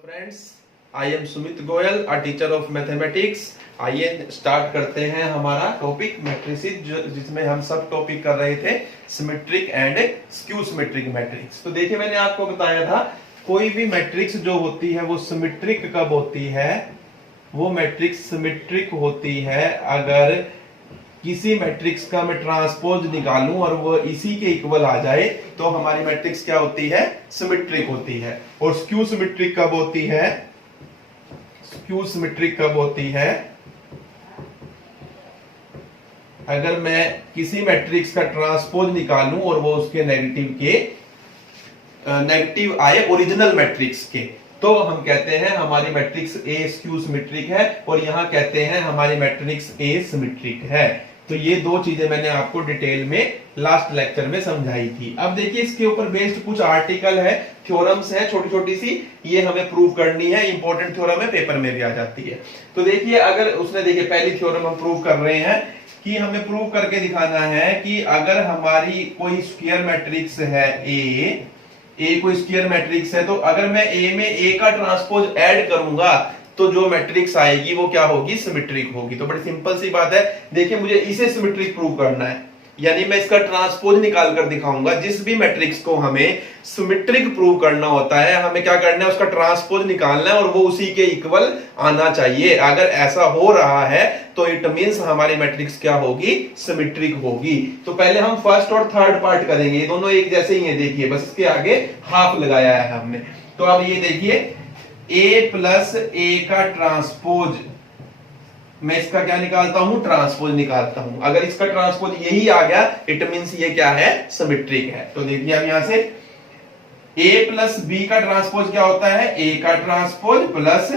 Friends, I am Sumit Goyal, a teacher of mathematics. आइए start करते हैं हमारा टॉपिक मैट्रिसेस, जिसमें हम सब टॉपिक कर रहे थे symmetric and skew symmetric matrix. तो देखिए, मैंने आपको बताया था कोई भी मैट्रिक्स जो होती है वो सिमेट्रिक कब होती है। वो मैट्रिक्स सिमेट्रिक होती है अगर किसी मैट्रिक्स का मैं ट्रांसपोज निकालूं और वो इसी के इक्वल आ जाए तो हमारी मैट्रिक्स क्या होती है, सिमेट्रिक होती है। और स्क्यू सिमेट्रिक कब होती है, स्क्यू सिमेट्रिक कब होती है, अगर मैं किसी मैट्रिक्स का ट्रांसपोज निकालूं और वो उसके नेगेटिव आए ओरिजिनल मैट्रिक्स के, तो हम कहते हैं हमारी मैट्रिक्स ए स्क्यू सिमेट्रिक है। और यहां कहते हैं हमारी मैट्रिक्स ए सिमेट्रिक है। तो ये दो चीजें मैंने आपको डिटेल में लास्ट लेक्चर में समझाई थी। अब देखिए, इसके ऊपर बेस्ड कुछ आर्टिकल है, थ्योरम्स है छोटी छोटी सी, ये हमें प्रूव करनी है। इंपॉर्टेंट थ्योरम है, पेपर में भी आ जाती है। तो देखिए, अगर उसने देखिए पहली थ्योरम हम प्रूव कर रहे हैं कि हमें प्रूव करके दिखाना है कि अगर हमारी कोई स्क्वायर मैट्रिक्स है ए कोई स्क्वायर मैट्रिक्स है, तो अगर मैं ए में ए का ट्रांसपोज ऐड करूंगा तो जो मैट्रिक्स आएगी वो क्या होगी, सिमेट्रिक होगी। तो बड़ी सिंपल सी बात है। देखिए, मुझे इसे सिमेट्रिक प्रूव करना है, यानी मैं इसका ट्रांसपोज निकाल कर दिखाऊंगा। जिस भी मैट्रिक्स को हमें सिमेट्रिक प्रूव करना होता है, हमें क्या करना है, उसका ट्रांसपोज निकालना है और वो उसी के इक्वल आना चाहिए। अगर ऐसा हो रहा है तो इट मींस हमारी मैट्रिक्स क्या होगी, सिमेट्रिक होगी। तो पहले हम फर्स्ट और थर्ड पार्ट करेंगे, ये दोनों एक जैसे ही हैं। देखिए, बस इसके आगे हाफ लगाया है हमने। तो अब ये देखिए, a प्लस ए का ट्रांसपोज, मैं इसका क्या निकालता हूं, ट्रांसपोज निकालता हूं। अगर इसका ट्रांसपोज यही आ गया, इट मींस ये क्या है, सिमेट्रिक है। तो देखिए, अब यहां से a प्लस बी का ट्रांसपोज क्या होता है, a का ट्रांसपोज प्लस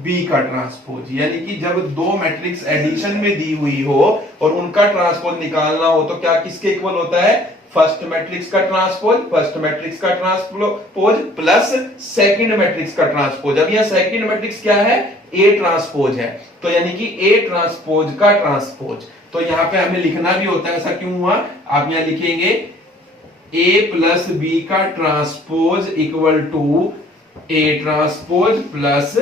b का ट्रांसपोज। यानी कि जब दो मैट्रिक्स एडिशन में दी हुई हो और उनका ट्रांसपोज निकालना हो तो क्या किसके इक्वल होता है, फर्स्ट मैट्रिक्स का ट्रांसपोज, फर्स्ट मैट्रिक्स का ट्रांसपोज प्लस सेकंड मैट्रिक्स का ट्रांसपोज। अब यह सेकंड मैट्रिक्स क्या है, ए ट्रांसपोज है, तो यानी कि ए ट्रांसपोज का ट्रांसपोज। तो यहां पे हमें लिखना भी होता है, ऐसा क्यों हुआ, आप यहां लिखेंगे ए प्लस बी का transpose equal to A transpose plus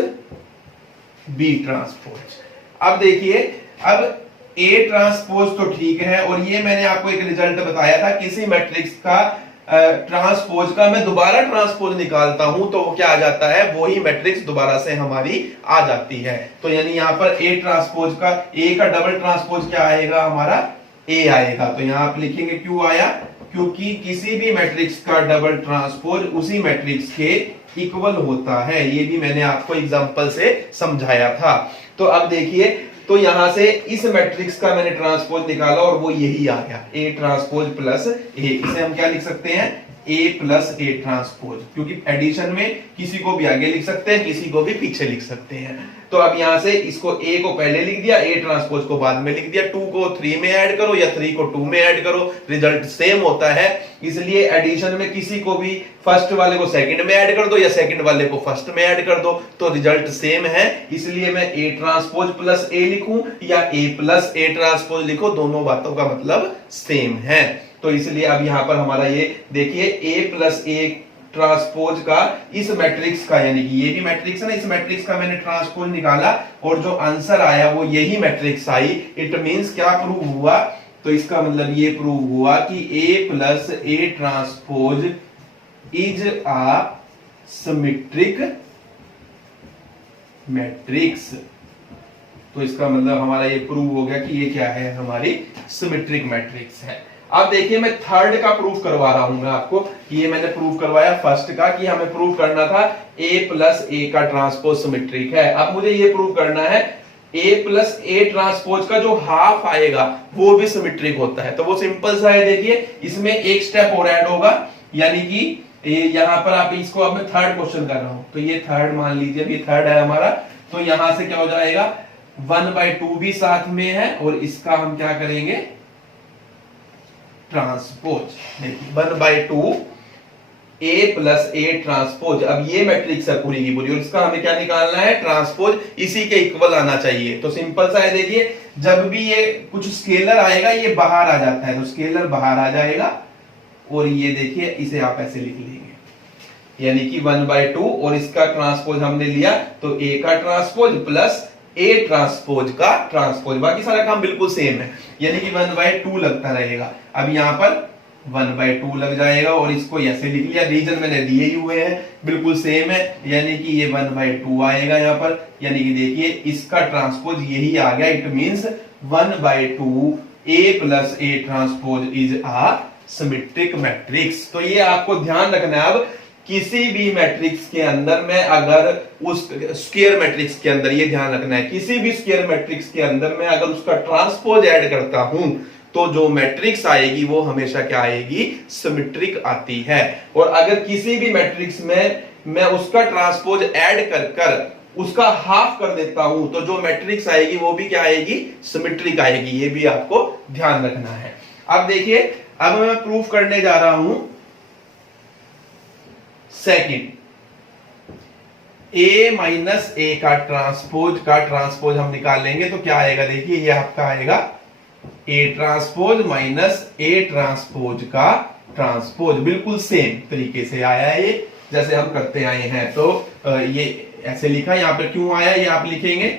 B transpose. अब देखिए, अब ए ट्रांसपोज तो ठीक है, और ये मैंने आपको एक रिजल्ट बताया था, किसी मैट्रिक्स का ट्रांसपोज का मैं दोबारा ट्रांसपोज निकालता हूं तो वो क्या आ जाता है, वही मैट्रिक्स दोबारा से हमारी आ जाती है। तो यानी यहां पर ए ट्रांसपोज का, ए का डबल ट्रांसपोज क्या आएगा, हमारा ए आएगा। तो यहां आप लिखेंगे क्यों आया, क्योंकि किसी भी मैट्रिक्स का डबल ट्रांसपोज उसी मैट्रिक्स के इक्वल होता है। ये भी मैंने आपको एग्जांपल से समझाया था। तो अब देखिए, तो यहां से इस मैट्रिक्स का मैंने ट्रांसपोज निकाला और वो यही आ गया, ए ट्रांसपोज प्लस ए। इसे हम क्या लिख सकते हैं, ए प्लस ए ट्रांसपोज, क्योंकि एडिशन में किसी को भी आगे लिख सकते हैं, किसी को भी पीछे लिख सकते हैं। तो अब यहां से इसको ए को पहले लिख दिया, ए ट्रांसपोज को बाद में लिख दिया। 2 को 3 में ऐड करो या 3 को 2 में ऐड करो, रिजल्ट सेम होता है। इसलिए एडिशन में किसी को भी फर्स्ट वाले को सेकंड में ऐड कर दो या सेकंड वाले को फर्स्ट में ऐड कर दो, तो रिजल्ट सेम है। इसलिए मैं ए ट्रांसपोज प्लस ए लिखूं या ए प्लस ए ट्रांसपोज लिखो, दोनों बातों का मतलब सेम है। तो इसलिए अब यहां पर हमारा ये देखिए, ए प्लस ए ट्रांसपोज का इस मैट्रिक्स का, यानी कि ये भी मैट्रिक्स है ना, इस मैट्रिक्स का मैंने ट्रांसपोज निकाला और जो आंसर आया वो यही मैट्रिक्स आई। इट मींस क्या प्रूव हुआ, तो इसका मतलब ये प्रूव हुआ कि A plus A transpose is a symmetric matrix. तो इसका मतलब हमारा ये प्रूव हो गया कि ये क्या है, हमारी सिमेट्रिक मैट्रिक्स है। अब देखिए, मैं थर्ड का प्रूफ करवा रहा हूं मैं आपको। ये मैंने प्रूफ करवाया फर्स्ट का कि हमें प्रूफ करना था ए प्लस ए का ट्रांसपोज सिमेट्रिक है। अब मुझे ये प्रूफ करना है ए प्लस ए ट्रांसपोज का जो हाफ आएगा वो भी सिमेट्रिक होता है। तो वो सिंपल सा है, देखिए इसमें एक स्टेप और ऐड होगा, यानी कि यहां पर आप इसको, अब मैं थर्ड क्वेश्चन कर रहा हूं तो ये थर्ड मान लीजिए, ये थर्ड है हमारा। तो यहां से क्या हो जाएगा, 1/2 भी साथ में है और इसका हम क्या करेंगे, transpose. 1/2 A plus A transpose. अब ये मैट्रिक्स है पूरी की पूरी और इसका हमें क्या निकालना है, ट्रांसपोज, इसी के इक्वल आना चाहिए। तो सिंपल सा है, देखिए जब भी ये कुछ स्केलर आएगा ये बाहर आ जाता है, तो स्केलर बाहर आ जाएगा और ये देखिए इसे आप ऐसे लिख लेंगे, यानी कि 1/2 और इसका ट्रांसपोज हमने लिया तो ए का ट्रांसपोज प्लस ए ट्रांसपोज का ट्रांसपोज, बाकी सारा काम बिल्कुल सेम है, यानी कि 1/2 लगता रहेगा। अब यहां पर 1/2 लग जाएगा और इसको ऐसे लिख लिया, रीजन मैंने दिए ही हुए हैं, बिल्कुल सेम है, यानी कि ये 1/2 आएगा यहाँ पर, यानी कि देखिए इसका ट्रांसपोज यही आ गया। It means 1/2 A plus A transpose is a symmetric matrix. तो ये आपको ध्यान रखना है, अब किसी भी मैट्रिक्स के अंदर में अगर उस स्क्वायर मैट्रिक्स के अंदर, ये ध्यान रखना है, किसी भी स्क्वायर मैट्रिक्स के अंदर में अगर उसका ट्रांसपोज ऐड करता हूं तो जो मैट्रिक्स आएगी वो हमेशा क्या आएगी, सिमेट्रिक आती है। और अगर किसी भी मैट्रिक्स में मैं उसका ट्रांसपोज ऐड कर कर उसका हाफ कर देता हूं तो जो मैट्रिक्स आएगी वो भी क्या आएगी, सिमेट्रिक आएगी। ये भी आपको ध्यान रखना है। अब देखिए, अब मैं प्रूफ करने जा रहा हूं सेकंड, a माइनस ए का ट्रांसपोज हम निकालेंगे तो क्या आएगा, देखिए ये आपका आएगा ए ट्रांसपोज माइनस ए ट्रांसपोज का ट्रांसपोज, बिल्कुल सेम तरीके से आया है ये, जैसे हम करते आए हैं। तो ये ऐसे लिखा, यहां पे क्यों आया ये आप लिखेंगे,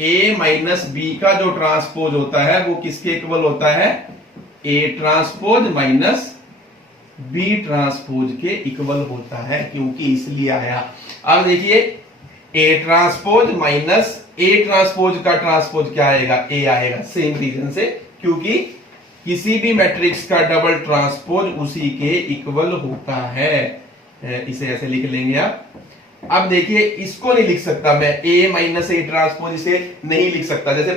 a माइनस बी का जो ट्रांसपोज होता है वो किसके इक्वल होता है, a transpose minus B transpose के इक्वल होता है, क्योंकि इसलिए आया। अब देखिए A transpose minus A transpose का ट्रांसपोज क्या आएगा, ए आएगा, सेम रीजन से, क्योंकि किसी भी मैट्रिक्स का डबल ट्रांसपोज उसी के इक्वल होता है। इसे ऐसे लिख लेंगे आप। अब देखिए इसको नहीं लिख सकता मैं, a माइनस ए ट्रांसपोज इसे नहीं लिख सकता, जैसे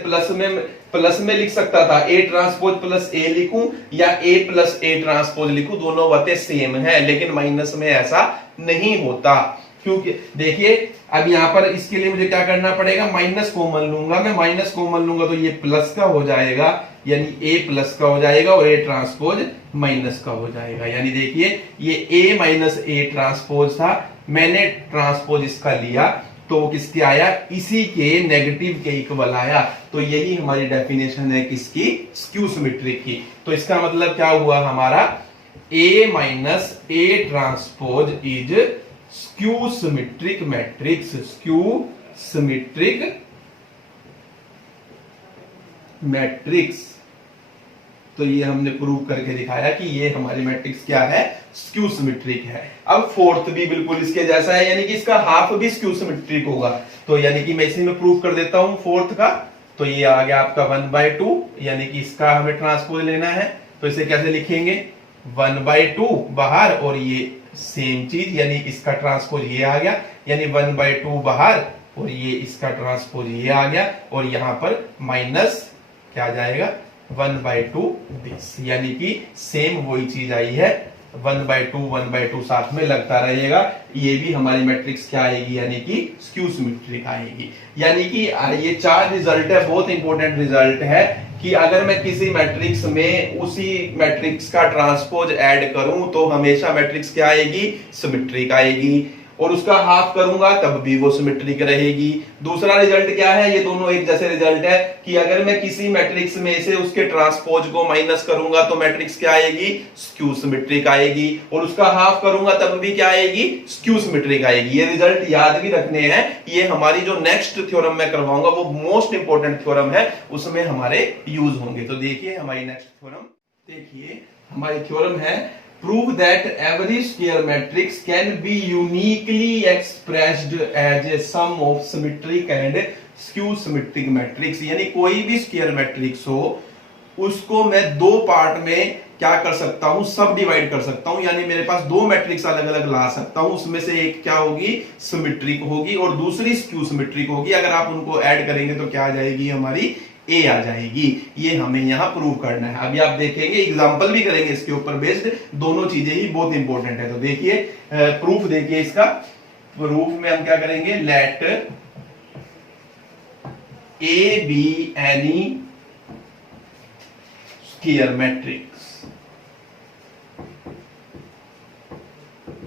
प्लस में लिख सकता था a ट्रांसपोज प्लस a लिखूं या a प्लस a ट्रांसपोज लिखूं, दोनों बातें सेम है, लेकिन माइनस में ऐसा नहीं होता। क्योंकि देखिए अब यहां पर इसके लिए मुझे क्या करना पड़ेगा, माइनस कॉमन लूंगा, मैं माइनस कॉमन लूंगा तो ये प्लस का हो जाएगा, यानी a प्लस का हो जाएगा और a ट्रांसपोज माइनस का हो जाएगा। यानी देखिए ये a माइनस ए ट्रांसपोज था, मैंने ट्रांसपोज इसका लिया तो वो किसके आया, इसी के नेगेटिव के इक्वल आया। तो यही हमारी डेफिनेशन है किसकी, स्क्यू सिमेट्रिक की। तो इसका मतलब क्या हुआ हमारा, a minus A transpose is skew symmetric matrix, skew symmetric matrix. तो ये हमने प्रूव करके दिखाया कि ये हमारी मैट्रिक्स क्या है, स्क्यू सिमेट्रिक है। अब फोर्थ भी बिल्कुल इसके जैसा है, यानी कि इसका हाफ भी स्क्यू सिमेट्रिक होगा। तो यानी कि मैं इसी में प्रूव कर देता हूं फोर्थ का। तो ये आ गया आपका 1/2, यानी कि इसका हमें ट्रांसपोज लेना है, तो इसे कैसे लिखेंगे, 1/2 बाहर और ये सेम चीज, यानी इसका ट्रांसपोज ये आ गया, यानी 1/2 बाहर और ये इसका ट्रांसपोज ये आ गया, और यहां पर माइनस क्या आ जाएगा, 1/2 दिस, यानी कि सेम वही चीज आई है, 1/2 साथ में लगता रहेगा। ये भी हमारी मैट्रिक्स क्या आएगी, यानी कि स्क्यू सिमेट्रिक आएगी। यानी कि ये 4 रिजल्ट है, बहुत इंपॉर्टेंट रिजल्ट है कि अगर मैं किसी मैट्रिक्स में उसी मैट्रिक्स का ट्रांसपोज ऐड करूं तो हमेशा मैट्रिक्स क्या आएगी, सिमेट्रिक आएगी, और उसका हाफ करूंगा तब भी वो सिमेट्रिक रहेगी। दूसरा रिजल्ट क्या है, ये दोनों एक जैसे रिजल्ट है कि अगर मैं किसी मैट्रिक्स में से उसके ट्रांसपोज को माइनस करूंगा तो मैट्रिक्स क्या आएगी, स्क्यू सिमेट्रिक आएगी, और उसका हाफ करूंगा तब भी क्या आएगी, स्क्यू सिमेट्रिक आएगी। ये रिजल्ट याद भी रखने हैं। ये हमारी जो नेक्स्ट थ्योरम मैं करवाऊंगा वो मोस्ट इंपोर्टेंट थ्योरम है, उसमें हमारे यूज होंगे। तो देखिए हमारी नेक्स्ट थ्योरम, देखिए हमारी थ्योरम है, prove that every square matrix can be uniquely expressed as a sum of symmetric and skew symmetric matrix। यानी कोई भी स्क्वायर मैट्रिक्स हो उसको मैं दो पार्ट में क्या कर सकता हूं, सब डिवाइड कर सकता हूं, यानी मेरे पास दो मैट्रिक्स अलग अलग ला सकता हूं, उसमें से एक क्या होगी, सिमेट्रिक होगी और दूसरी स्क्यू सिमेट्रिक होगी। अगर आप उनको ऐड करेंगे तो क्या आ जाएगी, हमारी ए आ जाएगी। ये हमें यहां प्रूव करना है। अभी आप देखेंगे, एग्जांपल भी करेंगे इसके ऊपर बेस्ड, दोनों चीजें ही बहुत इंपॉर्टेंट है। तो देखिए प्रूफ देखिए, इसका प्रूफ में हम क्या करेंगे, let A be any square matrix.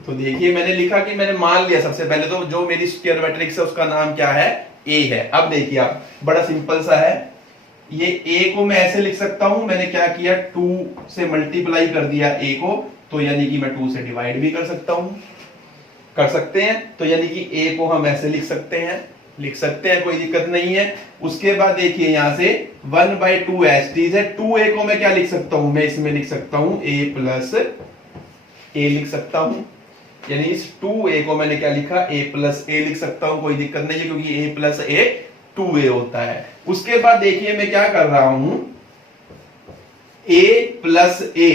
तो देखिए मैंने लिखा कि मैंने मान लिया सबसे पहले तो जो मेरी स्क्वायर मैट्रिक्स है उसका नाम क्या है, ए है। अब देखिए आप, बड़ा सिंपल सा है, ये a को मैं ऐसे लिख सकता हूं, मैंने क्या किया 2 से मल्टीप्लाई कर दिया a को, तो यानी कि मैं 2 से डिवाइड भी कर सकते हैं। तो यानी कि a को हम ऐसे लिख सकते हैं, कोई दिक्कत नहीं है। उसके बाद देखिए यहां से 1/2 एस्टीज है, 2a को मैं क्या लिख सकता हूं, मैं इसमें लिख सकता हूं a प्लस a लिख सकता हूं। यानी इस 2a को मैंने क्या लिखा, a प्लस a लिख सकता हूं, कोई दिक्कत नहीं है क्योंकि a प्लस a 2a होता है। उसके बाद देखिए मैं क्या कर रहा हूं, a प्लस a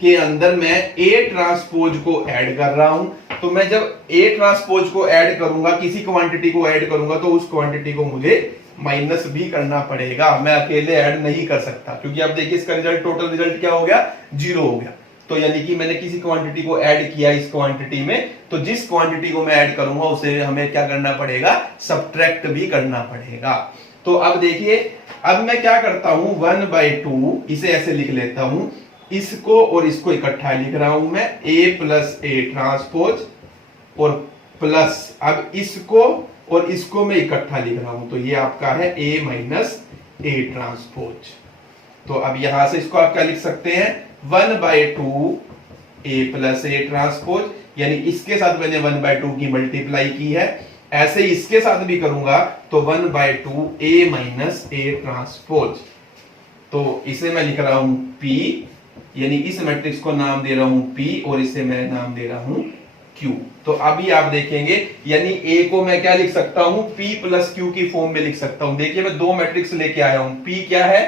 के अंदर मैं A ट्रांसपोज को ऐड कर रहा हूं। तो मैं जब A ट्रांसपोज को ऐड करूंगा, किसी क्वांटिटी को ऐड करूंगा, तो उस क्वांटिटी को मुझे माइनस भी करना पड़ेगा, मैं अकेले ऐड नहीं कर सकता, क्योंकि अब देखिए इसका रिजल्ट, टोटल रिजल्ट क्या हो गया, 0 हो गया। तो यानी कि मैंने किसी क्वांटिटी को ऐड किया इस क्वांटिटी में, तो जिस क्वांटिटी को मैं ऐड करूंगा उसे हमें क्या करना पड़ेगा, सब्ट्रैक्ट भी करना पड़ेगा। तो अब देखिए, अब मैं क्या करता हूं, 1/2 इसे ऐसे लिख लेता हूं, इसको और इसको इकट्ठा लिख रहा हूं मैं, a प्लस ए ट्रांसपोज और प्लस, अब इसको और इसको मैं इकट्ठा लिख रहा हूं, तो ये आपका है a माइनस ए ट्रांसपोज। तो अब यहां से इसको आप क्या लिख सकते हैं, 1/2 a प्लस ए ट्रांसपोज, यानी इसके साथ मैंने 1/2 की मल्टीप्लाई की है, ऐसे इसके साथ भी करूंगा तो 1/2 a माइनस ए ट्रांसपोज। तो इसे मैं लिख रहा हूं p, यानी इस मैट्रिक्स को नाम दे रहा हूं P और इसे मैं नाम दे रहा हूं Q। तो अभी आप देखेंगे, यानी A को मैं क्या लिख सकता हूं, P प्लस Q की फॉर्म में लिख सकता हूं। देखिए मैं दो मैट्रिक्स लेके आया हूं, P क्या है,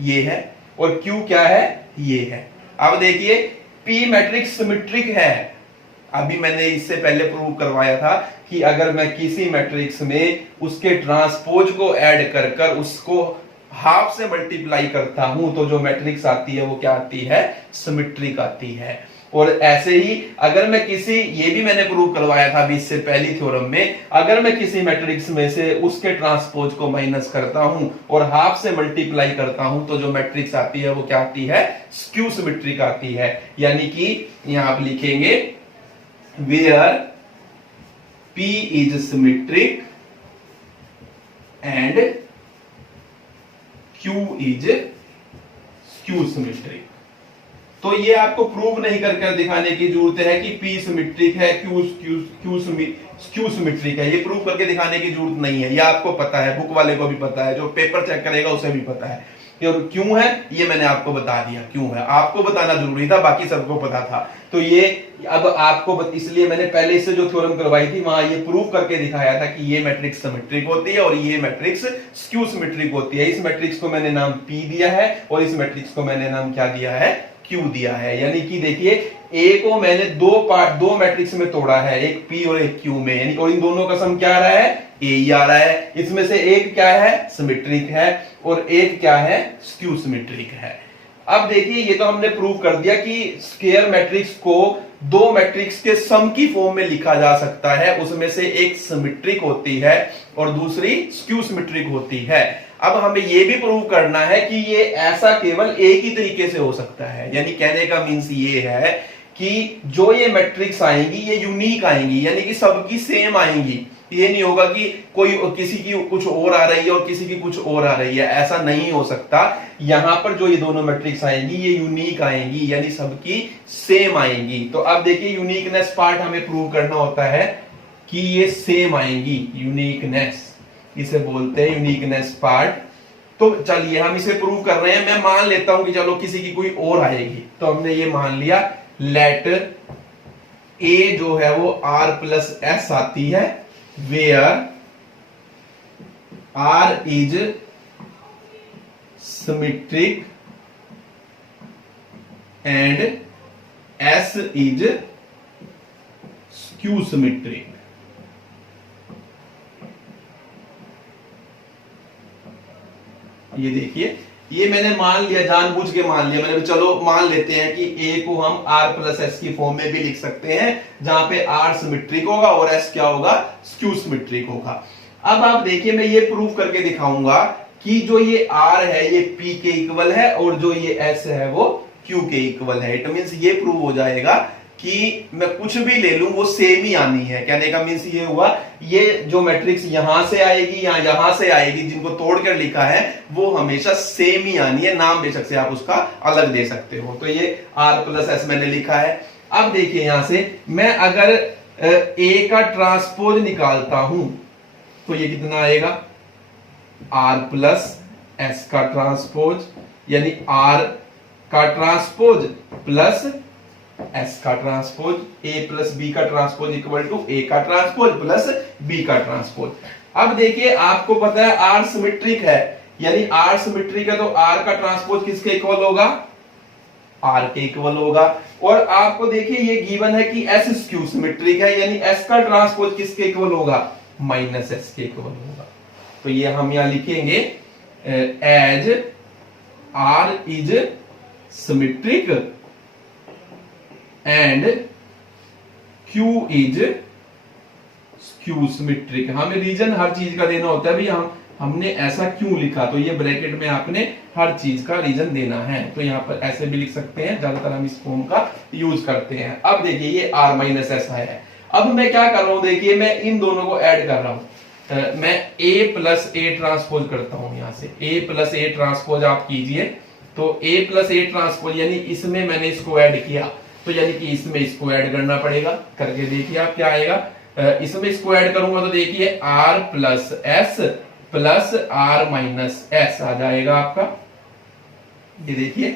ये है, और Q क्या है, ये है। अब देखिए P मैट्रिक्स सिमेट्रिक है, अभी मैंने इससे पहले प्रूव करवाया था कि अगर मैं किसी मैट्रिक्स में उसके ट्रांसपोज को ऐड कर उसको हाफ से मल्टीप्लाई करता हूं तो जो मैट्रिक्स आती है वो क्या आती है, सिमेट्रिक आती है। और ऐसे ही अगर मैं किसी, ये भी मैंने प्रूव करवाया था अभी इससे पहली थ्योरम में, अगर मैं किसी मैट्रिक्स में से उसके ट्रांसपोज को माइनस करता हूं और हाफ से मल्टीप्लाई करता हूं तो जो मैट्रिक्स आती है वो क्या आती है, स्क्यू सिमेट्रिक आती है। यानी कि यहां आप लिखेंगे where P is symmetric and Q is skew symmetric. तो ये आपको प्रूव नहीं करके दिखाने की जरूरत है कि P सिमेट्रिक है, Q सिमेट्रिक है, ये प्रूव करके दिखाने की जरूरत नहीं है, ये आपको पता है, बुक वाले को भी पता है, जो पेपर चेक करेगा उसे भी पता है। और क्यों है ये मैंने आपको बता दिया, क्यों है आपको बताना जरूरी था, बाकी सबको पता था। तो ये अब आपको इसलिए मैंने पहले इससे जो थ्योरम करवाई थी वहां ये प्रूव करके दिखाया था कि ये मैट्रिक्स सिमेट्रिक होती है और ये मैट्रिक्स स्क्यू सिमेट्रिक होती है। इस मैट्रिक्स को मैंने नाम P दिया है और इस मैट्रिक्स को मैंने नाम क्या दिया है, Q दिया है। यानी कि देखिए A को मैंने दो मैट्रिक्स में तोड़ा है, एक P और एक Q में, यानी और इन दोनों का सम क्या आ रहा है, A ही आ रहा है। इसमें से एक क्या है, सिमेट्रिक है, और एक क्या है, स्क्यू सिमेट्रिक है। अब देखिए ये तो हमने प्रूव कर दिया कि स्क्वायर मैट्रिक्स को दो मैट्रिक्स के सम की फॉर्म में लिखा जा सकता है, उसमें से एक सिमेट्रिक होती है और दूसरी स्क्यू सिमेट्रिक होती है। अब हमें यह भी प्रूव करना है कि ये ऐसा केवल एक ही तरीके से हो सकता है, यानी कहने का मीन्स ये है कि जो ये मैट्रिक्स आएंगी ये यूनिक आएंगी, यानी कि सबकी सेम आएंगी। ये नहीं होगा कि कोई किसी की कुछ और आ रही है और किसी की कुछ और आ रही है, ऐसा नहीं हो सकता। यहां पर जो ये दोनों मैट्रिक्स आएंगी ये यूनिक आएंगी, यानी सबकी सेम आएंगी। तो अब देखिए यूनिकनेस पार्ट हमें प्रूव करना होता है कि ये सेम आएंगी, यूनिकनेस इसे बोलते हैं, यूनिकनेस पार्ट। तो चलिए हम इसे प्रूव कर रहे हैं, मैं मान लेता हूं कि चलो किसी की कोई और आएगी, तो हमने ये मान लिया लेट A जो है वो R प्लस S आती है, where R is symmetric and S is skew symmetric। ये देखिए ये मैंने मान लिया, जानबूझ के मान लिया मैंने, चलो मान लेते हैं कि A को हम R प्लस S की फॉर्म में भी लिख सकते हैं, जहां पे R सिमेट्रिक होगा और S क्या होगा, स्क्यू सिमेट्रिक होगा। अब आप देखिए मैं ये प्रूव करके दिखाऊंगा कि जो ये R है ये P के इक्वल है और जो ये S है वो Q के इक्वल है। इट मींस ये प्रूव हो जाएगा कि मैं कुछ भी ले लूं वो सेम ही आनी है। कहने का मीन्स ये हुआ, ये जो मैट्रिक्स यहां से आएगी या यहां से आएगी, जिनको तोड़कर लिखा है वो हमेशा सेम ही आनी है। नाम बेशक से आप उसका अलग दे सकते हो। तो ये r+s मैंने लिखा है। अब देखिए यहां से मैं अगर a का ट्रांसपोज निकालता हूं तो ये कितना आएगा, r+s का ट्रांसपोज, यानी r का ट्रांसपोज प्लस s का ट्रांसपोज, a+b का ट्रांसपोज इक्वल टू a का ट्रांसपोज प्लस b का ट्रांसपोज। अब देखिए आपको पता है r सिमेट्रिक है, यानी r सिमेट्रिक है तो r का ट्रांसपोज किसके इक्वल होगा, r के इक्वल होगा। और आपको देखिए ये गिवन है कि s स्क्यू सिमेट्रिक है, यानी s का ट्रांसपोज किसके इक्वल होगा, -s के इक्वल होगा। तो ये हम यहां लिखेंगे as r is symmetric and Q is skew symmetric. हमें रीजन हर चीज का देना होता है भाई, हमने ऐसा क्यों लिखा, तो ये ब्रैकेट में आपने हर चीज का रीजन देना है। तो यहाँ पर ऐसे भी लिख सकते हैं, ज्यादातर हम इस फॉर्म का यूज करते हैं। अब देखिए ये r-s आया है। अब मैं क्या कर रहा हूं, देखिए मैं इन दोनों को ऐड कर रहा हूं। मैं a+a ट्रांसपोज करता हूं, यहां से a+a ट्रांसपोज आप कीजिए। तो a+a ट्रांसपोज यानी इसमें मैंने इसको ऐड किया, तो यानी कि इसमें इसको ऐड करना पड़ेगा। करके देखिए आप क्या आएगा, इसमें इसको ऐड करूंगा तो देखिए r+s प्लस r-s आ जाएगा आपका। ये देखिए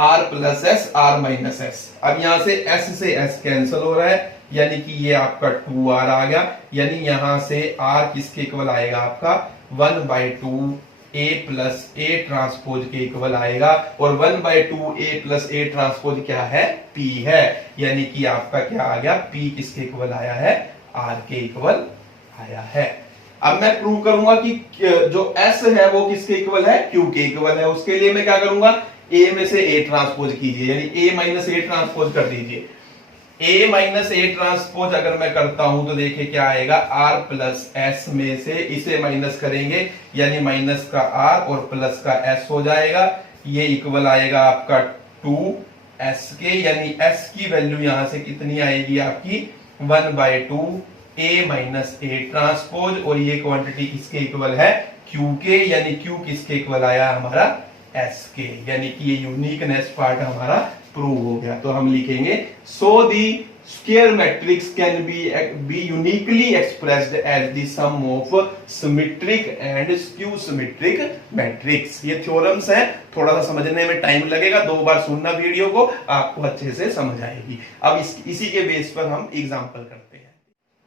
r+s r-s। अब यहां से s से s कैंसिल हो रहा है, यानी कि ये आपका 2r आ गया। यानी यहां से r किसके इक्वल आएगा आपका 1/2 a+a ट्रांसपोज के इक्वल आएगा। और 1/2 a+a ट्रांसपोज क्या है, p है। यानी कि आपका क्या आ गया, p किसके इक्वल आया है, r के इक्वल आया है। अब मैं प्रूव करूंगा कि जो s है वो किसके इक्वल है, q के इक्वल है। उसके लिए मैं क्या करूंगा, a में से a ट्रांसपोज कीजिए, यानी a-a ट्रांसपोज कर दीजिए। a-a ट्रांसपोज अगर मैं करता हूं तो देखिए क्या आएगा, r+s में से इसे माइनस करेंगे, यानी माइनस का r और प्लस का s हो जाएगा। ये इक्वल आएगा आपका 2s के, यानी s की वैल्यू यहां से कितनी आएगी आपकी 1/2 a-a ट्रांसपोज। और ये क्वांटिटी किसके इक्वल है, q के, यानी q किसके इक्वल आया हमारा s के। यानी कि ये यूनिकनेस पार्ट हमारा प्रूव हो गया। तो हम लिखेंगे so the square matrix can be uniquely expressed as the sum of symmetric and skew symmetric matrix. ये थ्योरम्स हैं, थोड़ा सा समझने में टाइम लगेगा, 2 बार सुनना वीडियो को, आपको अच्छे से समझ आएगी। अब इसी के बेस पर हम एग्जांपल करते हैं।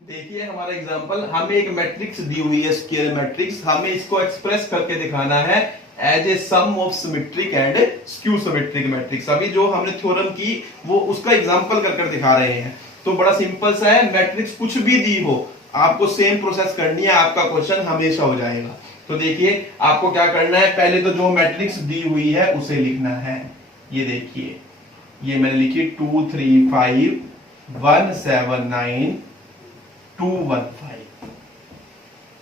देखिए हमारा एग्जांपल, हमें एक मैट्रिक्स दी हुई है स्क्वायर मैट्रिक्स, हमें इसको एक्सप्रेस करके दिखाना है as a sum of symmetric and skew symmetric matrix. अभी जो हमने थ्योरम की वो उसका एग्जांपल कर दिखा रहे हैं। तो बड़ा सिंपल सा है, मैट्रिक्स कुछ भी दी हो आपको सेम प्रोसेस करनी है, आपका क्वेश्चन हमेशा हो जाएगा। तो देखिए आपको क्या करना है, पहले तो जो मैट्रिक्स दी हुई है उसे लिखना है। ये देखिए ये मैंने लिखी 2 3 5 1 7 9 2 1 5।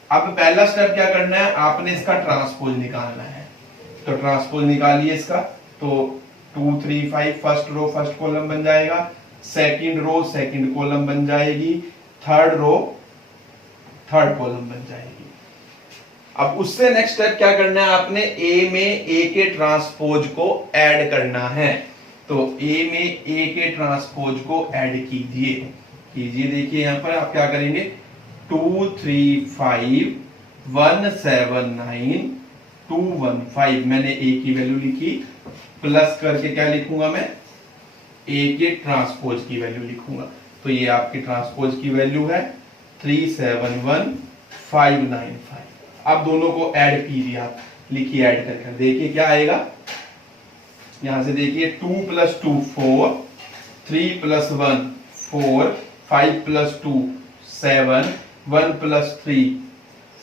अब पहला स्टेप क्या करना है, आपने इसका ट्रांसपोज निकालना है। तो ट्रांसपोज निकालिए इसका। तो 2 3 5 फर्स्ट रो फर्स्ट कॉलम बन जाएगा, सेकंड रो सेकंड कॉलम बन जाएगी, थर्ड रो थर्ड कॉलम बन जाएगी। अब उससे नेक्स्ट स्टेप क्या करना है, आपने ए में ए के ट्रांसपोज को ऐड करना है। तो ए में ए के ट्रांसपोज को ऐड कीजिए। देखिए यहां पर आप क्या करेंगे, 2 3 5 1 7 9 2 1 5 मैंने ए की वैल्यू लिखी, प्लस करके क्या लिखूंगा मैं, ए के ट्रांसपोज की वैल्यू लिखूंगा। तो ये आपकी ट्रांसपोज की वैल्यू है 371 595। अब दोनों को ऐड कीजिए, आप लिखिए ऐड करके, देखिए क्या आएगा। यहां से देखिए 2 + 2 4 3 + 1 4 5 + 2 7 1 + 3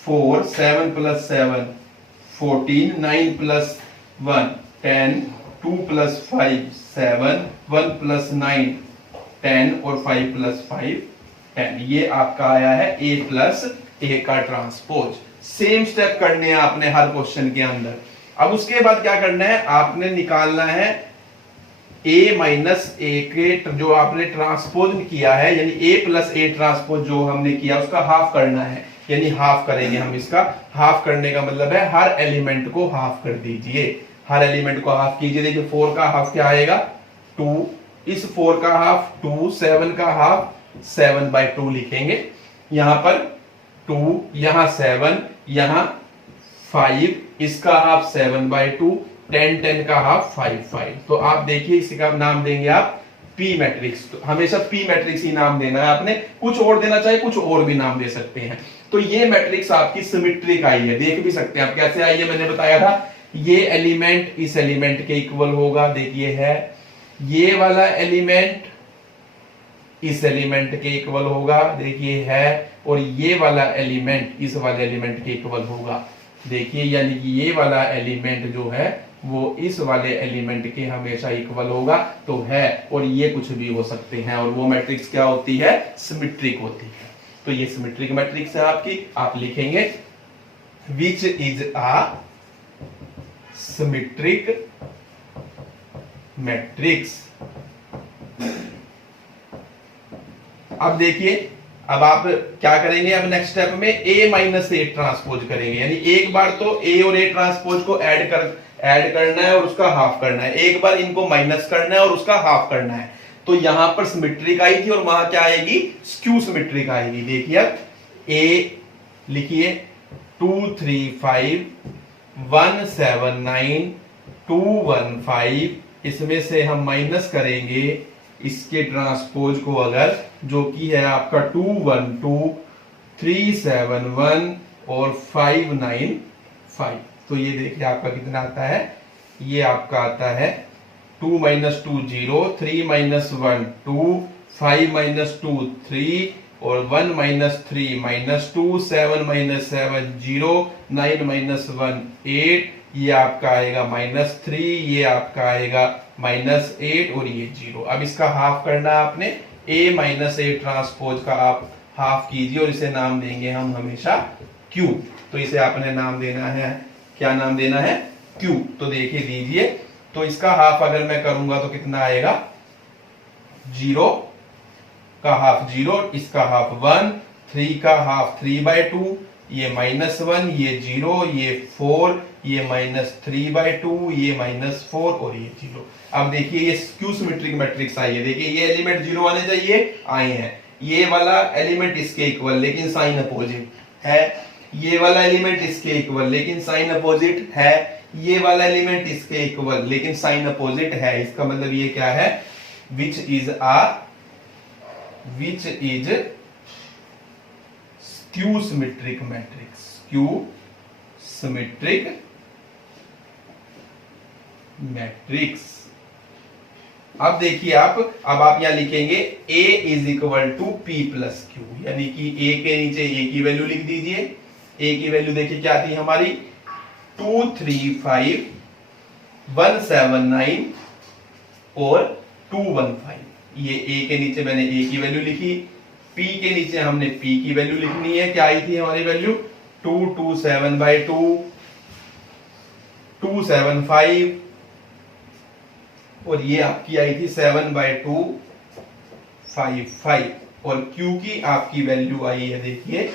4 7 + 7 14 9 + 1 10 2 + 5 7 1 + 9 10 और 5 + 5 10। ये आपका आया है a+a का ट्रांसपोज। सेम स्टेप करने हैं आपने हर क्वेश्चन के अंदर। अब उसके बाद क्या करना है, आपने निकालना है ए माइनस ए के जो आपने ट्रांसपोज किया है, यानी ए प्लस ए ट्रांसपोज जो हमने किया उसका हाफ करना है, यानी हाफ करेंगे हम इसका। हाफ करने का मतलब है हर एलिमेंट को हाफ कर दीजिए, हर एलिमेंट को हाफ कीजिए। देखिए 4 का हाफ क्या आएगा 2, इस 4 का हाफ 2, 7 का हाफ 7/2 लिखेंगे। यहां पर 2, यहां 7, यहां 5, इसका हाफ 7/2, 10 का हाफ 5 तो आप देखिए इसी का नाम देंगे आप पी मैट्रिक्स। तो हमेशा पी मैट्रिक्स ही नाम देना है आपने, कुछ और देना चाहे कुछ और भी नाम दे सकते हैं। तो ये मैट्रिक्स आपकी सिमेट्रिक आई है, देख भी सकते हैं आप कैसे आई है। मैंने बताया था ये एलिमेंट इस एलिमेंट के इक्वल होगा, देखिए है, ये वाला एलिमेंट इस एलिमेंट के इक्वल होगा, देखिए है, और ये वाला एलिमेंट इस वाले एलिमेंट के इक्वल होगा, देखिए। यानी कि ये वाला एलिमेंट जो है वो इस वाले एलिमेंट के हमेशा इक्वल होगा, तो है, और ये कुछ भी हो सकते हैं। और वो मैट्रिक्स क्या होती है, सिमेट्रिक होती है। तो ये सिमेट्रिक मैट्रिक्स है आपकी। आप लिखेंगे which is a symmetric matrix. अब देखिए, अब आप क्या करेंगे, अब नेक्स्ट स्टेप में a माइनस ए ट्रांसपोज करेंगे, यानी एक बार तो a और a ट्रांसपोज को ऐड करना है और उसका हाफ करना है, एक बार इनको माइनस करना है और उसका हाफ करना है। तो यहां पर सिमेट्रिक आई थी और वहां क्या आएगी, स्क्यू सिमेट्रिक आएगी। देखिए अब a लिखिए 2 3 5 1 7 9 2 1 5, इसमें से हम माइनस करेंगे इसके ट्रांसपोज को, अगर जो कि है आपका 2 1 2 3 7 1 और 5 9 5। तो ये देखिए आपका कितना आता है, ये आपका आता है 2 - 2 0, 3 - 1 2, 5 - 2 3 और 1 - 3 -2, 7 - 7 0, 9 - 1 8, ये आपका आएगा -3, ये आपका आएगा -8 और ये 0। अब इसका हाफ करना है आपने, a माइनस ए ट्रांसपोज का आप हाफ कीजिए और इसे नाम देंगे हम हमेशा q। तो इसे आपने नाम देना है, क्या नाम देना है, q। तो देखिए दीजिए, तो इसका हाफ अगर मैं करूंगा तो कितना आएगा, 0 का हाफ 0, इसका हाफ 1, 3 का हाफ 3/2, ये -1, ये 0, ये 4, ये -3/2, ये -4 और ये 0। अब देखिए ये स्क्यू सिमेट्रिक मैट्रिक्स आई है। देखिए ये एलिमेंट 0 आने चाहिए, आए हैं। ये वाला एलिमेंट इसके इक्वल लेकिन साइन अपोजिट है, ये वाला एलिमेंट इसके इक्वल लेकिन साइन अपोजिट है, ये वाला एलिमेंट इसके इक्वल लेकिन साइन अपोजिट है। इसका मतलब ये क्या है, which is skew symmetric matrix, skew symmetric matrix. अब देखिए अब आप यहां लिखेंगे a is equal to P plus Q, यानी कि a के नीचे a की वैल्यू लिख दीजिए। a की वैल्यू देखिए क्या थी हमारी, 2 3 5 1 7 9 और 2 1 5। ये a के नीचे मैंने a की वैल्यू लिखी, p के नीचे हमने p की वैल्यू लिखनी है। क्या आई थी हमारी वैल्यू, 2 2 7/2 2 7 5 और ये आपकी आई थी 7/2 5 5 और Q की आपकी वैल्यू आई है, देखिए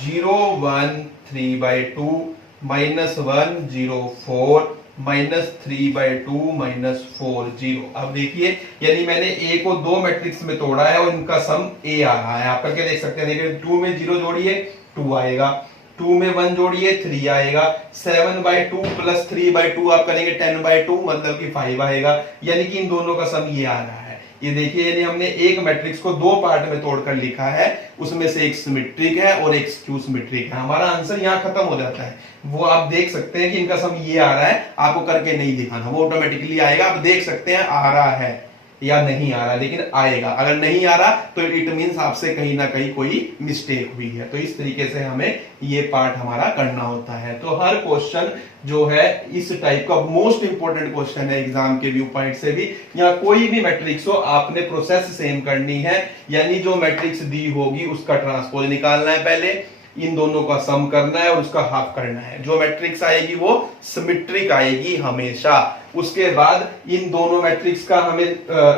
0 1 3/2 -1 0 4 -3/2 -4 0। अब देखिए यानी मैंने a को दो मैट्रिक्स में तोड़ा है और इनका सम a आ रहा है। आप करके देख सकते हैं, देखिए 2 में 0 जोड़िए 2 आएगा, 2 में 1 जोड़िए 3 आएगा, 7/2 प्लस 3/2 आप करेंगे 10/2 मतलब कि 5 आएगा। यानी कि इन दोनों का सम ये आ रहा है। ये देखिए यानी हमने एक मैट्रिक्स को दो पार्ट में तोड़कर लिखा है, उसमें से एक सिमेट्रिक है और एक स्क्यू सिमेट्रिक है। हमारा आंसर यहाँ खत्म हो जाता है। वो आप देख सकते हैं कि इनका सम ये आ रहा है, आपको करके नहीं दिखाना, वो ऑटोमेटिकली आएगा। आप देख सकते हैं आ रहा है या नहीं आ रहा, लेकिन आएगा। अगर नहीं आ रहा तो इट मीन्स आपसे कहीं ना कहीं कोई मिस्टेक हुई है। तो इस तरीके से हमें ये पार्ट हमारा करना होता है। तो हर क्वेश्चन जो है इस टाइप का मोस्ट इंपोर्टेंट क्वेश्चन है एग्जाम के व्यू पॉइंट से भी, या कोई भी मैट्रिक्स हो आपने प्रोसेस सेम करनी है। यानी जो मैट्रिक्स दी होगी उसका ट्रांसपोज निकालना है पहले, इन दोनों का सम करना है और उसका हाफ करना है। जो मैट्रिक्स आएगी वो सिमेट्रिक आएगी हमेशा। उसके बाद इन दोनों मैट्रिक्स का हमें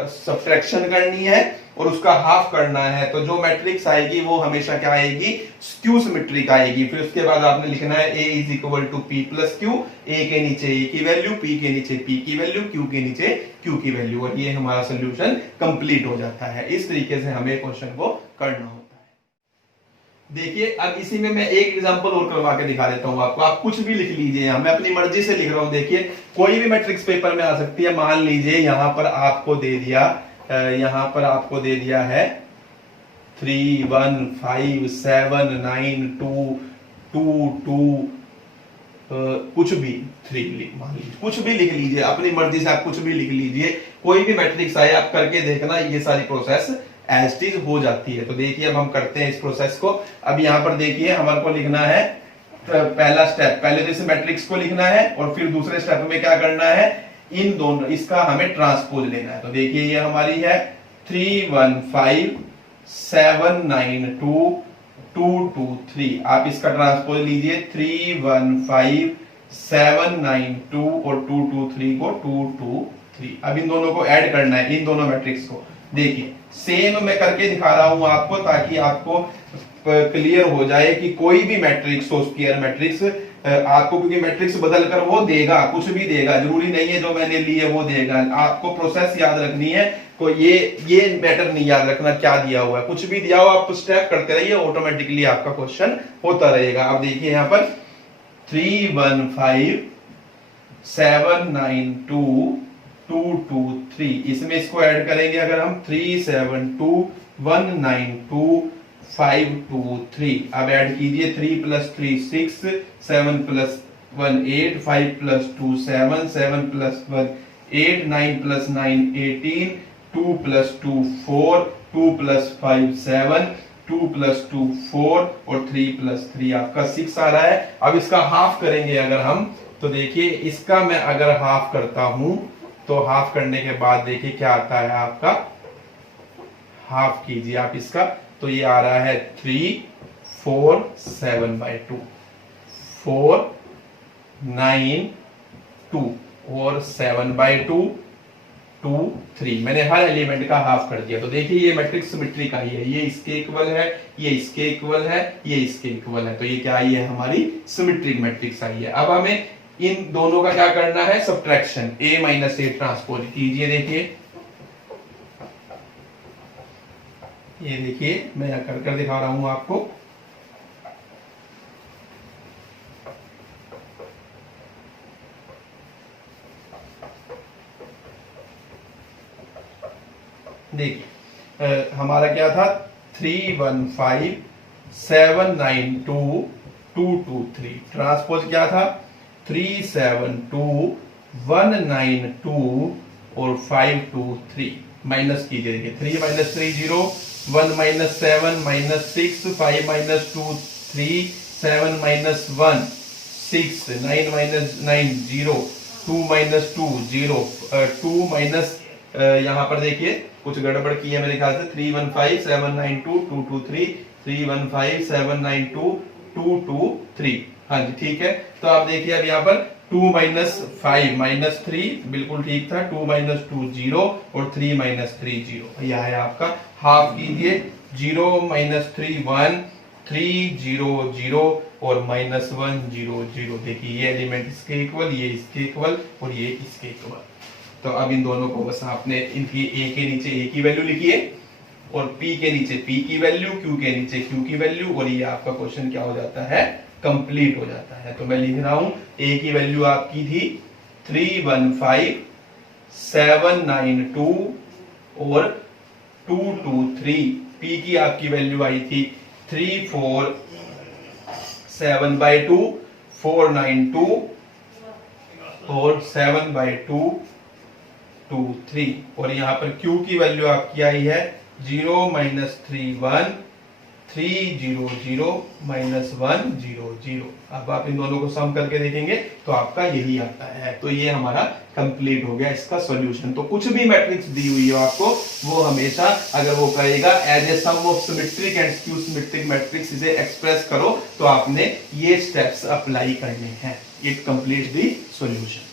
सब्ट्रैक्शन करनी है और उसका हाफ करना है। तो जो मैट्रिक्स आएगी वो हमेशा क्या आएगी, स्क्यू सिमेट्रिक आएगी। फिर उसके बाद आपने लिखना है A is equal to P plus Q, A के नीचे A की वैल्यू, P के नीचे P की वैल्यू, Q के नीचे Q की वैल्यू, और ये हमारा सोल्यूशन कंप्लीट हो जाता है। इस तरीके से हमें क्वेश्चन को करना होता है। देखिए अब इसी में मैं एक एग्जांपल और करवा के दिखा देता हूं आपको। आप कुछ भी लिख लीजिए, मैं अपनी मर्जी से लिख रहा हूं। देखिए कोई भी मैट्रिक्स पेपर में आ सकती है। मान लीजिए यहां पर आपको दे दिया है 3 1 5 7 9 2 2 2 कुछ भी 3 मान लीजिए, कुछ भी लिख लीजिए, अपनी मर्जी से आप कुछ भी लिख लीजिए। कोई भी मैट्रिक्स आए आप करके देखना, ये सारी प्रोसेस एज इट इज हो जाती है। तो देखिए अब हम करते हैं इस प्रोसेस को। अब यहां पर देखिए हमारे को लिखना है पहला स्टेप, पहले तो इस मैट्रिक्स को लिखना है और फिर दूसरे स्टेप में क्या करना है, इन दोनों इसका हमें ट्रांसपोज लेना है। तो देखिए ये हमारी है 3 1 5 7 9 2 2 2 3। आप इसका ट्रांसपोज लीजिए 3 1 5 7 9 2 और 2 2 3 को 2 2 3। अब इन दोनों को ऐड करना है, इन दोनों मैट्रिक्स को। देखिए सेम मैं करके दिखा रहा हूं आपको, ताकि आपको क्लियर हो जाए कि कोई भी मैट्रिक्स हो, स्क्वायर मैट्रिक्स आपको, क्योंकि मैट्रिक्स बदल कर वो देगा, कुछ भी देगा, जरूरी नहीं है जो मैंने ली है वो देगा। आपको प्रोसेस याद रखनी है। तो ये मैटर नहीं याद रखना क्या दिया हुआ है, कुछ भी दिया हो आप स्टेप करते रहिए, ऑटोमेटिकली आपका क्वेश्चन होता रहेगा। अब देखिए यहाँ पर 3 1 5 7 9 2 2 2 3, इसमें इसको ऐड करेंगे अगर हम 3 7 2 1 9 2 5 2 3। अब ऐड कीजिए 3 plus 3 6 7 plus 1 8 5 plus 2 7 7 plus 1 8 9 plus 9 18 2 plus 2 4 2 plus 5 7 2 plus 2 4 और 3 प्लस 3 आपका 6 आ रहा है। अब इसका हाफ करेंगे अगर हम, तो देखिए इसका मैं अगर हाफ करता हूं तो हाफ करने के बाद देखिए क्या आता है आपका, हाफ कीजिए आप इसका, तो ये आ रहा है 3 4 7/2 4 9 2 और 7/2 2 3। मैंने हर एलिमेंट का हाफ कर दिया। तो देखिए ये मैट्रिक्स सिमेट्रिक आई है, ये इसके इक्वल है, ये इसके इक्वल है, ये इसके इक्वल है। तो ये क्या आई है, हमारी सिमेट्रिक मैट्रिक्स आई है। अब हमें इन दोनों का क्या करना है, subtraction, A minus A transpose कीजिए। देखिए ये देखिए मैं कर दिखा रहा हूं आपको। देखिए हमारा क्या था 3 1 5 7 9 2 2 2 3। ट्रांसपोज क्या था 3 7 2 1 9 2 और 5 2 3। माइनस कीजिए, देखिए 3 minus 3 0 1 minus 7 minus 6 5 minus 2 3 7 minus 1 6 9 minus 9 0 2 minus 2 0 2 minus यहाँ पर देखिए कुछ गड़बड़ की है मेरे ख्याल से 3 1 5 7 9 2 2 2 3 3 1 5 7 9 2 2 2 3। हाँ जी ठीक है। तो आप देखिए अब यहाँ पर 2 माइनस 5 माइनस 3 बिल्कुल ठीक था, 2 माइनस 2 0 और 3 माइनस 3 0। यह है आपका, हाफ कीजिए 0 माइनस 3 1 3 0 0 और माइनस 1 0 0। देखिए ये एलिमेंट इसके इक्वल, ये इसके इक्वल और ये इसके इक्वल। तो अब इन दोनों को बस आपने इनकी A के नीचे A की वैल्यू लिखिए और P के नीचे P की वैल्यू, Q के नीचे Q की वैल्यू, और ये आपका क्वेश्चन क्या हो जाता है, कंप्लीट हो जाता है। तो मैं लिख रहा हूं A की वैल्यू आपकी थी 3 1 5 7 9 2 और 2 2 3। P की आपकी वैल्यू आई थी 3 4 7/2 4 9 2 और 7/2 2 3। और यहाँ पर Q की वैल्यू आपकी आई है 0 माइनस 3 1 3 0 0 -1 0 0। अब आप इन दोनों को सम करके देखेंगे तो आपका यही आता है। तो ये हमारा कंप्लीट हो गया इसका सॉल्यूशन। तो कुछ भी मैट्रिक्स दी हुई हो आपको, वो हमेशा अगर वो कहेगा as a sum of symmetric and skew symmetric matrix इसे एक्सप्रेस करो, तो आपने ये स्टेप्स अप्लाई करने हैं। It complete the solution.